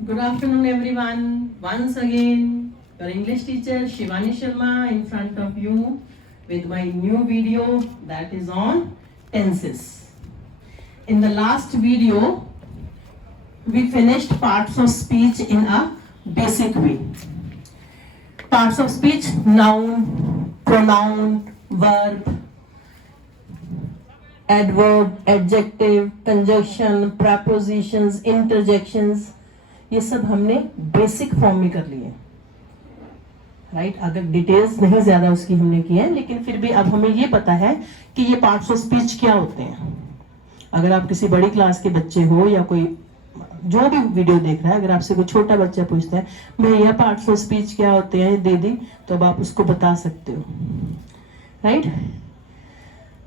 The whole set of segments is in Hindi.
Good afternoon, everyone. Once again, your English teacher Shivani Sharma in front of you with my new video that is on tenses. In the last video, we finished parts of speech in a basic way. Parts of speech: noun, pronoun, verb, adverb, adjective, conjunction, prepositions, interjections, ये सब हमने बेसिक फॉर्म में कर लिए, राइट। अगर डिटेल्स नहीं ज्यादा उसकी हमने की है, लेकिन फिर भी अब हमें ये पता है कि ये पार्ट्स ऑफ स्पीच क्या होते हैं। अगर आप किसी बड़ी क्लास के बच्चे हो या कोई जो भी वीडियो देख रहा है, अगर आपसे कोई छोटा बच्चा पूछता है मैं ये पार्ट्स ऑफ स्पीच क्या होते हैं दे दी, तो अब आप उसको बता सकते हो, right.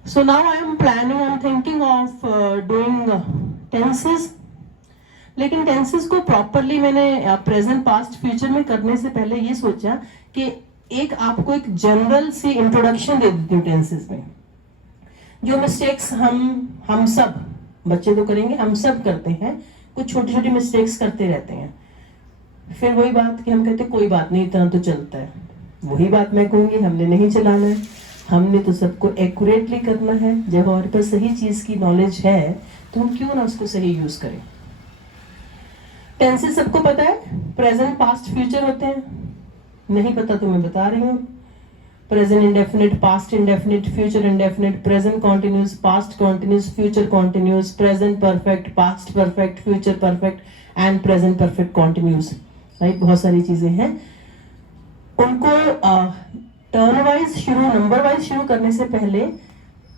So now I am thinking of doing tenses. लेकिन टेंसेस को प्रॉपरली मैंने प्रेजेंट पास्ट फ्यूचर में करने से पहले ये सोचा कि एक आपको एक जनरल सी इंट्रोडक्शन दे देती हूँ टेंसेस में। जो मिस्टेक्स हम सब बच्चे तो करेंगे, हम सब करते हैं, कुछ छोटी छोटी मिस्टेक्स करते रहते हैं। फिर वही बात कि हम कहते कोई बात नहीं, इतना तो चलता है। वही बात मैं कहूंगी, हमने नहीं चलाना है, हमने तो सबको एक्यूरेटली करना है। जब हमारे पास सही चीज की नॉलेज है तो हम क्यों ना उसको सही यूज करें। टेंसेस सबको पता है, प्रेजेंट पास्ट फ्यूचर होते हैं। नहीं पता तो मैं बता रही हूँ। Present indefinite, past indefinite, future indefinite, present continuous, past continuous, future continuous, present perfect, past perfect, future perfect and present perfect continuous, right. बहुत सारी चीजें हैं। उनको टर्न वाइज शुरू, नंबर वाइज शुरू करने से पहले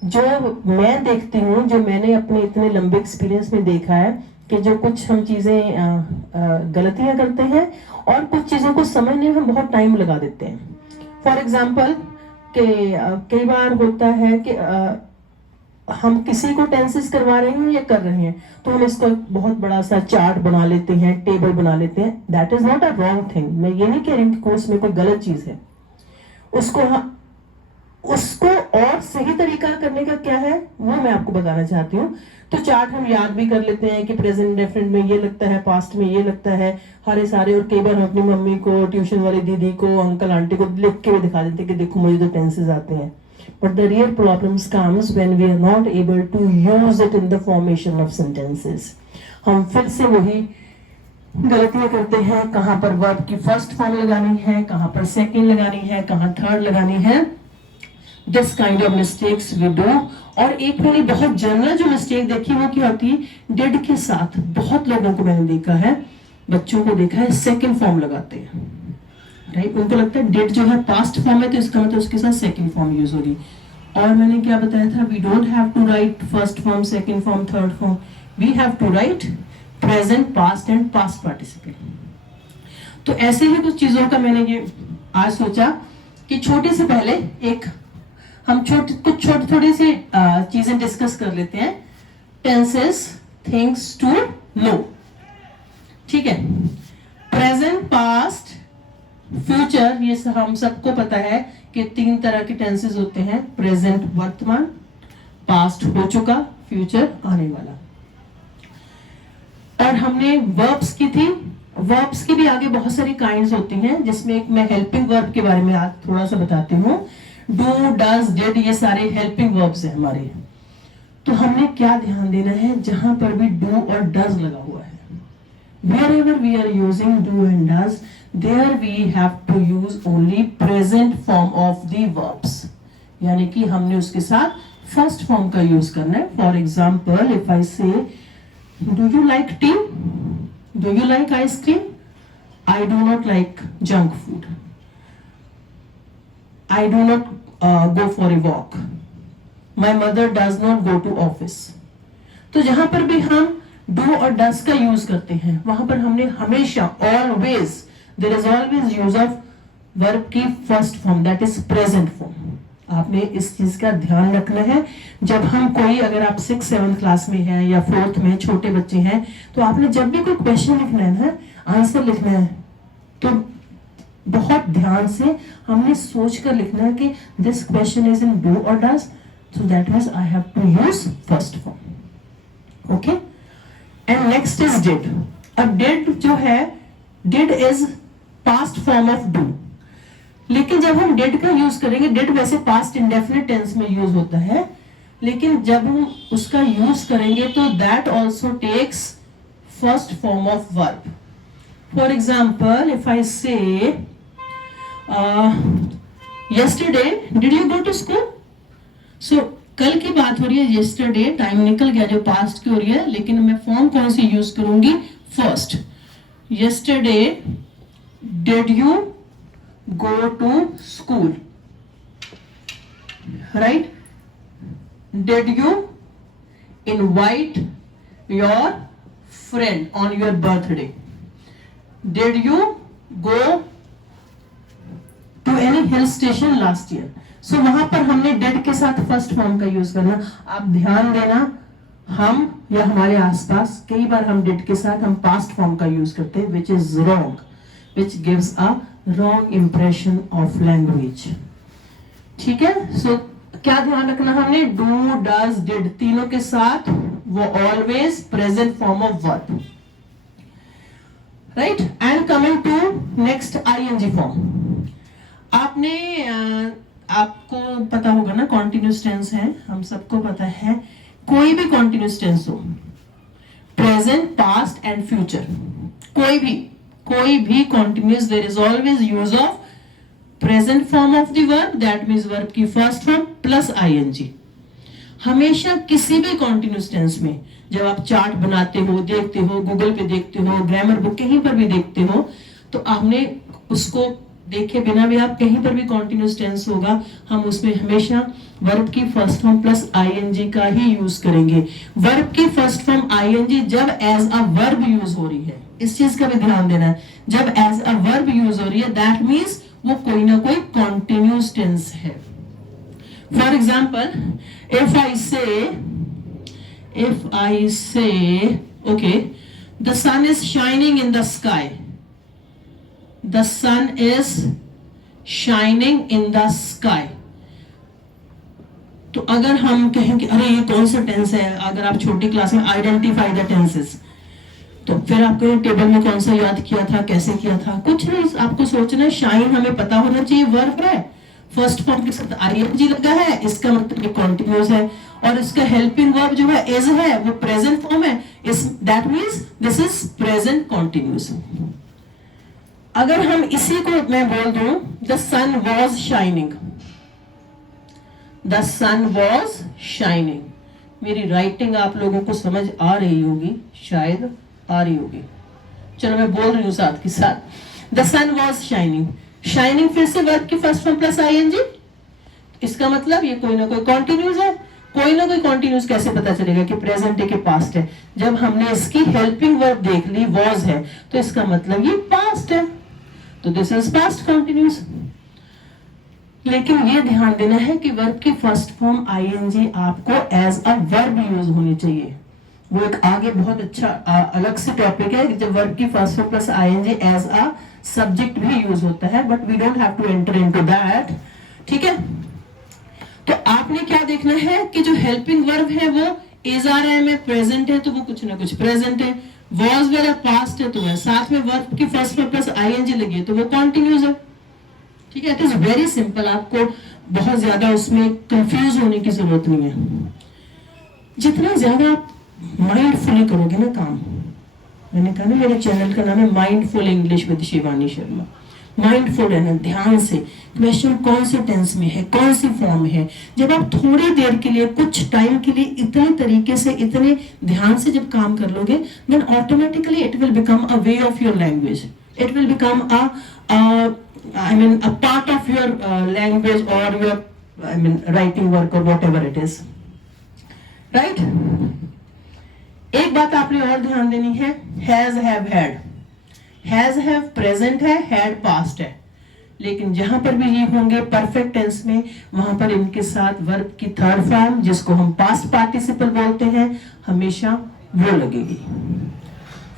जो मैं देखती हूँ, जो मैंने अपने इतने लंबे एक्सपीरियंस में देखा है कि जो कुछ हम चीजें गलतियां करते हैं और कुछ चीजों को समझने में हम बहुत टाइम लगा देते हैं। फॉर एग्जाम्पल कि कई बार होता है कि हम किसी को टेंसेस करवा रहे हैं या कर रहे हैं, तो हम इसको बहुत बड़ा सा चार्ट बना लेते हैं, टेबल बना लेते हैं। That is not a wrong thing. मैं ये नहीं कह रही कि कोर्स में कोई गलत चीज है। उसको और सही तरीका करने का क्या है वो मैं आपको बताना चाहती हूँ। तो चार्ट हम याद भी कर लेते हैं कि प्रेजेंट इंडेफिनिट में ये लगता है, पास्ट में ये लगता है, हरे सारे। और कई बार हम अपनी मम्मी को, ट्यूशन वाली दीदी को, अंकल आंटी को लिख के भी दिखा देते हैं कि देखो मुझे तो टेंसेस आते हैं। But the real problems comes when we are not able to use it in the formation of sentences. हम फिर से वही गलतियां करते हैं। कहाँ पर वर्ब की फर्स्ट फॉर्म लगानी है, कहाँ पर सेकेंड लगानी है, कहाँ थर्ड लगानी है। This kind of mistakes we do. और एक मैंने बहुत जनरल जो मिस्टेक देखी वो क्या होती है, डिड के साथ बहुत लोगों को मैंने देखा है, बच्चों को देखा है, सेकंड फॉर्म लगाते हैं, राइट। उनको लगता है डिड जो है पास्ट फॉर्म है तो इसका मतलब उसके साथ सेकंड फॉर्म यूज होगी। और मैंने क्या बताया था, we don't have to write first form, second form, third form. We have to write present, past and past participle. तो ऐसे ही कुछ चीजों का मैंने ये आज सोचा कि छोटे से पहले एक हम कुछ छोटी सी चीजें डिस्कस कर लेते हैं। टेंसेस, थिंग्स टू नो, ठीक है। प्रेजेंट, पास्ट, फ्यूचर, ये हम सबको पता है कि 3 तरह के टेंसेस होते हैं। प्रेजेंट वर्तमान, पास्ट हो चुका, फ्यूचर आने वाला। और हमने वर्ब्स की थी। वर्ब्स की भी आगे बहुत सारी काइंड्स होती हैं, जिसमें एक मैं हेल्पिंग वर्ब के बारे में आज थोड़ा सा बताती हूँ। डू, डज, डिड, ये सारे हेल्पिंग वर्ब्स हैं हमारे। तो हमने क्या ध्यान देना है, जहां पर भी डू और डज लगा हुआ है, wherever we are using do and does, there we have to use only present form of the verbs, यानी कि हमने उसके साथ फर्स्ट फॉर्म का यूज करना है। फॉर एग्जाम्पल, इफ आई से do you like T, do you like ice cream, I do not like junk food, I do not go for a walk. My mother does not go to office. तो जहां पर भी हम do और does का यूज करते हैं, वहां पर हमने हमेशा always, there is always use of verb की first form, that is present form। आपने इस चीज का ध्यान रखना है। जब हम कोई, अगर आप 6th 7th क्लास में हैं या 4th में छोटे बच्चे हैं, तो आपने जब भी कोई क्वेश्चन लिखना है ना, आंसर लिखना है, तो बहुत ध्यान से हमने सोच कर लिखना है कि this question is in do और does, so that means I have to use first form, okay. And next is did. अब डिड जो है, did is past form of do, लेकिन जब हम डिड का यूज करेंगे, डिड वैसे पास्ट इंडेफिनिट टेंस में यूज होता है, लेकिन जब हम उसका यूज करेंगे तो that also takes first form of verb. For example, if I से yesterday did you go to school? So कल की बात हो रही है, yesterday टाइम निकल गया जो पास्ट की हो रही है, लेकिन मैं फॉर्म कौन सी यूज करूंगी? First. yesterday did you go to school? right? did you invite your friend on your birthday? did you go to any hill station last year? So वहां पर हमने did के साथ फर्स्ट फॉर्म का यूज करना. आप ध्यान देना, हम या हमारे आसपास कई बार हम did के साथ हम पास्ट फॉर्म का यूज करते हैं, which is wrong, which gives a wrong impression of language. ठीक है? So क्या ध्यान रखना हमने? do, does, did तीनों के साथ वो always present form of verb. Right? And coming to next ing form. आपने आपको पता होगा ना, कॉन्टिन्यूस टेंस है, हम सबको पता है. कोई भी कॉन्टिन्यूस टेंस हो, प्रेजेंट, पास्ट एंड फ्यूचर, कोई भी continuous, there is always use of present form of the verb, that means verb की फर्स्ट फॉर्म प्लस ing. हमेशा किसी भी कॉन्टिन्यूस टेंस में, जब आप चार्ट बनाते हो, देखते हो, गूगल पे देखते हो, ग्रामर बुक कहीं पर भी देखते हो, तो आपने उसको देखे बिना भी आप कहीं पर भी कॉन्टिन्यूस टेंस होगा, हम उसमें हमेशा वर्ब की फर्स्ट फॉर्म प्लस ing का ही यूज करेंगे. वर्ब की फर्स्ट फॉर्म ing जब एज अ वर्ब यूज हो रही है, इस चीज का भी ध्यान देना है. जब एज अ वर्ब यूज हो रही है, दैट मीन्स वो कोई ना कोई कॉन्टिन्यूस टेंस है. For example, if I say okay, the sun is shining in the sky. The sun is shining in the sky. तो अगर हम कहें कि अरे ये कौन सा टेंस है, अगर आप छोटी क्लास में आइडेंटिफाई द टेंसेस, तो फिर आपको टेबल में कौन सा याद किया था, कैसे किया था, कुछ नहीं. आपको सोचना है, शाइन हमें पता होना चाहिए वर्ब है, फर्स्ट फॉर्म के साथ ing लगा है, इसका मतलब ये कॉन्टिन्यूस है, और इसका हेल्पिंग वर्ब जो है इज है, वो प्रेजेंट फॉर्म है, that means this is present continuous. अगर हम इसी को मैं बोल दूं, the sun was shining, the sun was shining, मेरी राइटिंग आप लोगों को समझ आ रही होगी, शायद आ रही होगी. चलो मैं बोल रही हूं साथ के साथ, the sun was shining. Shining फिर से वर्ब की फर्स्ट फॉर्म प्लस ing, इसका मतलब ये कोई ना कोई कॉन्टिन्यूस है. कोई ना कोई कॉन्टिन्यूस कैसे पता चलेगा कि प्रेजेंट है कि पास्ट है? जब हमने इसकी हेल्पिंग वर्ब देख ली, वॉज है, तो इसका मतलब ये पास्ट है, तो दिस इज पास्ट कॉन्टिन्यूस. लेकिन ये ध्यान देना है कि वर्ब की फर्स्ट फॉर्म ing आपको एज अ वर्ब यूज होनी चाहिए. वो एक आगे बहुत अच्छा अलग से टॉपिक है, जब वर्ब की first form plus ing as a subject भी यूज होता है, but we don't have to enter into that. ठीक है? तो आपने क्या देखना है कि जो हेल्पिंग वर्ब है वो इज आ रहा है, में प्रेजेंट है, तो वो कुछ ना कुछ प्रेजेंट है. वॉज वगैरह पास्ट है, तो है, साथ में वर्ब की फर्स्ट फॉर्म प्लस ing लगी है, तो वो कॉन्टिन्यूस है. ठीक है? इट इज वेरी सिंपल, आपको बहुत ज्यादा उसमें कंफ्यूज होने की जरूरत नहीं है. जितना ज्यादा आप माइंडफुली करोगे ना काम, मैंने कहा ना मेरे चैनल का नाम है mindful English with Shivani Sharma. Mindful है ना, ध्यान से क्वेश्चन कौन से टेंस में है, कौन सी फॉर्म है, जब आप थोड़ी देर के लिए, कुछ टाइम के लिए इतने तरीके से, इतने ध्यान से जब काम कर लोगे, then automatically it will become a way of your language. It will become a part of your language or your writing work or whatever it is. Right? एक बात आपने और ध्यान देनी है, has, have, had. Has, have present है, हैड पास्ट है, लेकिन जहां पर भी ये होंगे परफेक्ट टेंस में, वहां पर इनके साथ वर्ब की थर्ड फॉर्म, जिसको हम पास्ट पार्टिसिपल बोलते हैं, हमेशा वो लगेगी.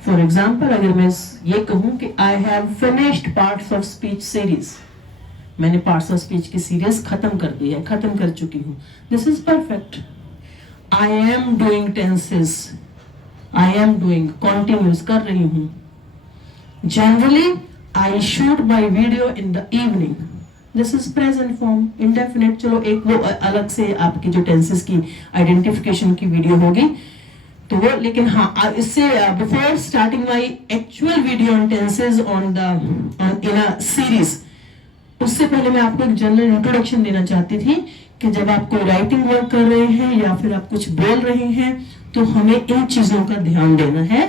फॉर एग्जाम्पल, अगर मैं ये कहूं कि I have finished parts of speech series, मैंने पार्ट्स ऑफ स्पीच की सीरीज खत्म कर दी है, खत्म कर चुकी हूं, this is perfect. I am doing tenses, I am doing, continuous कर रही हूँ. Generally I shoot my video in the evening. This is present form. Indefinite, चलो एक वो अलग से आपकी जो टेंसेस की आइडेंटिफिकेशन की वीडियो होगी तो वो, लेकिन हाँ इससे before starting my actual video on tenses on the in a series, उससे पहले मैं आपको एक जनरल इंट्रोडक्शन देना चाहती थी कि जब आप कोई राइटिंग वर्क कर रहे हैं या फिर आप कुछ बोल रहे हैं तो हमें इन चीजों का ध्यान देना है.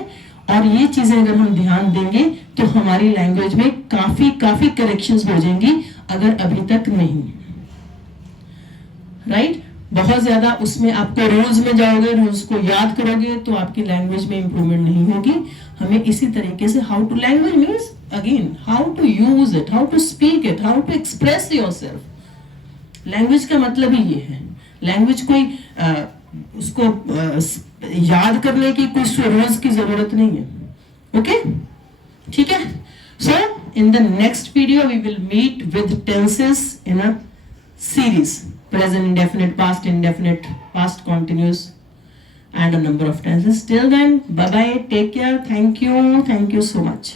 और ये चीजें अगर हम ध्यान देंगे तो हमारी लैंग्वेज में काफी करेक्शंस हो जाएंगी, अगर अभी तक नहीं. राइट? बहुत ज्यादा उसमें आपको रूल्स में जाओगे, रूल्स को याद करोगे तो आपकी लैंग्वेज में इंप्रूवमेंट नहीं होगी. हमें इसी तरीके से how to, language means again how to use it, how to speak it, how to express yourself. Language का मतलब ही ये है. लैंग्वेज कोई उसको याद करने की कुछ रूल्स की जरूरत नहीं है. ओके, ठीक है. So in the next video we will meet with tenses in a series, present indefinite, past indefinite, past continuous, and a number of tenses. Till then, bye bye, take care, thank you so much.